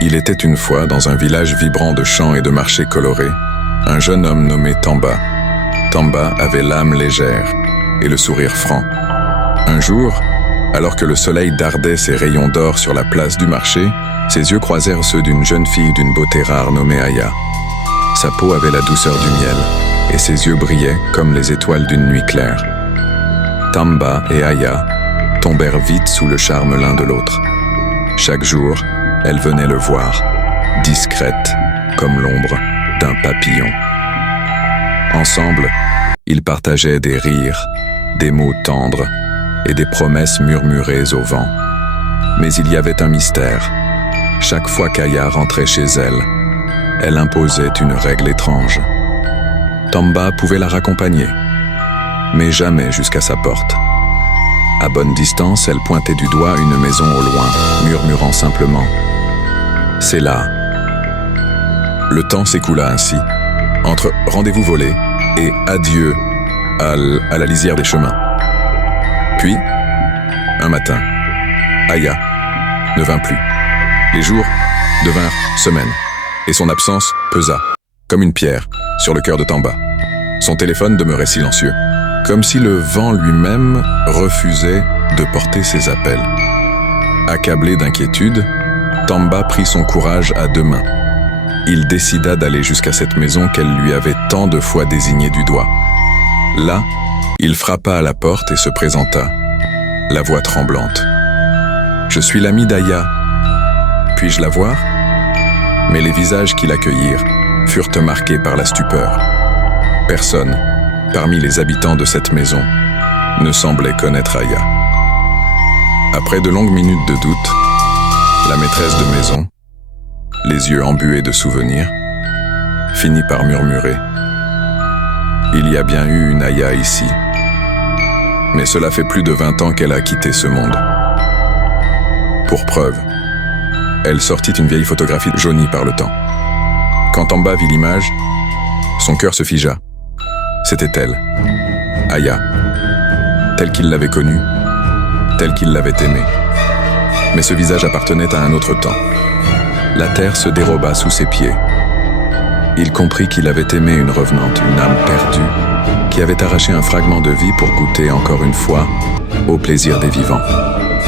Il était une fois, dans un village vibrant de chants et de marchés colorés, un jeune homme nommé Tamba. Tamba avait l'âme légère et le sourire franc. Un jour, alors que le soleil dardait ses rayons d'or sur la place du marché, ses yeux croisèrent ceux d'une jeune fille d'une beauté rare nommée Aya. Sa peau avait la douceur du miel, et ses yeux brillaient comme les étoiles d'une nuit claire. Tamba et Aya tombèrent vite sous le charme l'un de l'autre. Chaque jour, elle venait le voir, discrète comme l'ombre d'un papillon. Ensemble, ils partageaient des rires, des mots tendres et des promesses murmurées au vent. Mais il y avait un mystère. Chaque fois qu'Aya rentrait chez elle, elle imposait une règle étrange. Tamba pouvait la raccompagner, mais jamais jusqu'à sa porte. À bonne distance, elle pointait du doigt une maison au loin, murmurant simplement « C'est là ». Le temps s'écoula ainsi, entre rendez-vous volé et adieu à la lisière des chemins. Puis, un matin, Aya ne vint plus. Les jours devinrent semaines, et son absence pesa, comme une pierre, sur le cœur de Tamba. Son téléphone demeurait silencieux, comme si le vent lui-même refusait de porter ses appels. Accablé d'inquiétude, Tamba prit son courage à deux mains. Il décida d'aller jusqu'à cette maison qu'elle lui avait tant de fois désignée du doigt. Là, il frappa à la porte et se présenta, la voix tremblante. « Je suis l'ami d'Aya. Puis-je la voir ?» Mais les visages qui l'accueillirent furent marqués par la stupeur. Personne, parmi les habitants de cette maison, ne semblait connaître Aya. Après de longues minutes de doute, la maîtresse de maison, les yeux embués de souvenirs, finit par murmurer « Il y a bien eu une Aya ici, mais cela fait plus de 20 ans qu'elle a quitté ce monde. » Pour preuve, elle sortit une vieille photographie jaunie par le temps. Quand Tamba vit l'image, son cœur se figea. C'était elle, Aya, telle qu'il l'avait connue, telle qu'il l'avait aimée. Mais ce visage appartenait à un autre temps. La terre se déroba sous ses pieds. Il comprit qu'il avait aimé une revenante, une âme perdue, qui avait arraché un fragment de vie pour goûter encore une fois au plaisir des vivants.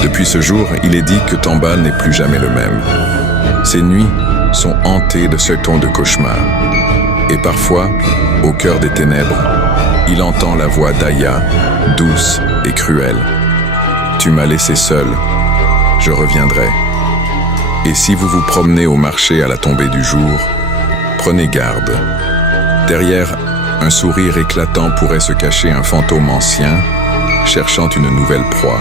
Depuis ce jour, il est dit que Tamba n'est plus jamais le même. Ses nuits sont hantées de ce ton de cauchemar. Et parfois, au cœur des ténèbres, il entend la voix d'Aya, douce et cruelle. « Tu m'as laissé seul, je reviendrai. » Et si vous vous promenez au marché à la tombée du jour, prenez garde. Derrière un sourire éclatant pourrait se cacher un fantôme ancien, cherchant une nouvelle proie.